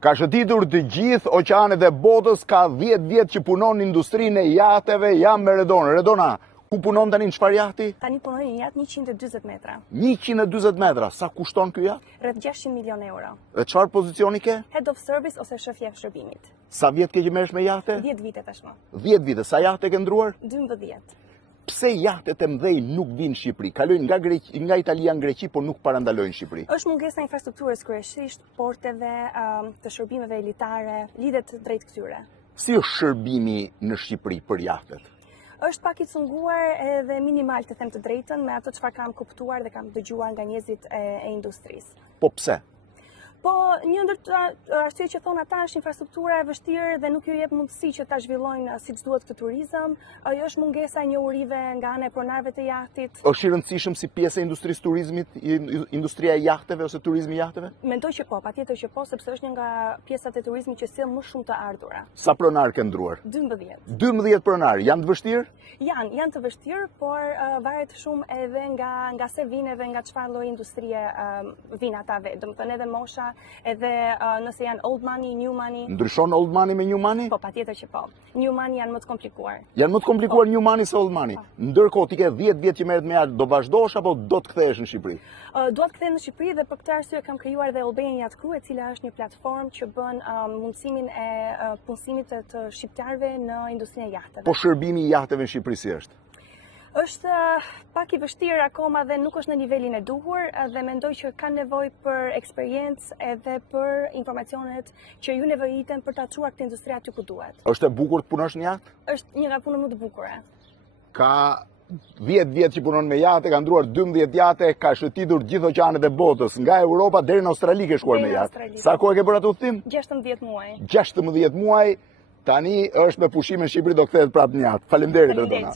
Ka shëtitur të gjithë oqanet e botës, ka 10 vjetë që punon në industrinë e jahteve, jam me Redona. Redona, ku punon tani në çfarë jahti? Tani punoj një jaht 140 metra. 140 metra, sa kushton ky jaht? Rreth 600 milion euro. Dhe çfarë pozicioni ke? Head of Service ose shefja e shërbimit. Sa vjetë ke që merresh me jahte? 10 vite tashmë. 10 vite, sa jahte ke ndruar? 12. Pse jahtet e mëdhej nuk vinë në Shqipëri? Kalojnë nga Italia në Greqi, por nuk parandalojnë në Shqipëri. Është mungesa e infrastrukturës kryesisht, porteve, të shërbimeve elitare, lidhet drejt këtyre. Si është shërbimi në Shqipëri për jahtet? Është pak i cunguar edhe minimal të them të drejtën me ato çfarë kam kuptuar dhe kam dëgjuar nga njerëzit e industrisë. Po pse? Po një ndër arsye që thonë ata është infrastruktura e vështirë dhe nuk ju jep mundësi që ta zhvillojnë siç duhet këtë turizëm. Ajo është mungesa e njohurive nga ana e pronarëve të jahtit. Është i rëndësishëm si pjesë e industrisë turizmit, industria e jahteve ose turizmi i jahteve? Mendoj që po, patjetër që po, sepse është një nga pjesat e turizmit që sjell më shumë të ardhura. Sa pronar ke ndruar? 12. 12 pronar, janë të vështirë? Janë të vështirë, por varet shumë edhe nga se vinë edhe nga çfarë lloj industrie vinë ata vetë. Domethënë edhe mosha, edhe nëse janë old money, new money. Ndryshon old money me new money? Po, patjetër që po. New money janë më të komplikuar. Janë më të komplikuar new money se old money. Ndërkohë ti ke 10 vjet që merret me jashtë, do vazhdosh apo do të kthehesh në Shqipëri? Do të kthehem në Shqipëri dhe për këtë arsye kam krijuar dhe Albania Yacht Crew, e cila është një platformë që bën mundësimin e punësimit të shqiptarëve në industrinë e jahteve. Po shërbimi i jahteve në Shqipëri si është? Është pak i vështirë akoma dhe nuk është në nivelin e duhur dhe mendoj që ka nevojë për eksperiencë edhe për informacionet që ju nevojiten për ta çuar këtë industri aty ku duhet. Është e bukur të punosh në jahtë? Është një nga punët më të bukura. Ka 10 vjetë që punon me jahte, ka ndruar 12 jahte, ka shëtitur gjithë oqanet e botës, nga Europa deri në Australi ke shkuar me jahte. Sa kohë ke bërë atë udhtim? 16 muaj. 16 muaj, tani është me pushime në Shqipëri, do kthehet prapë në jahtë. Faleminderit Redona.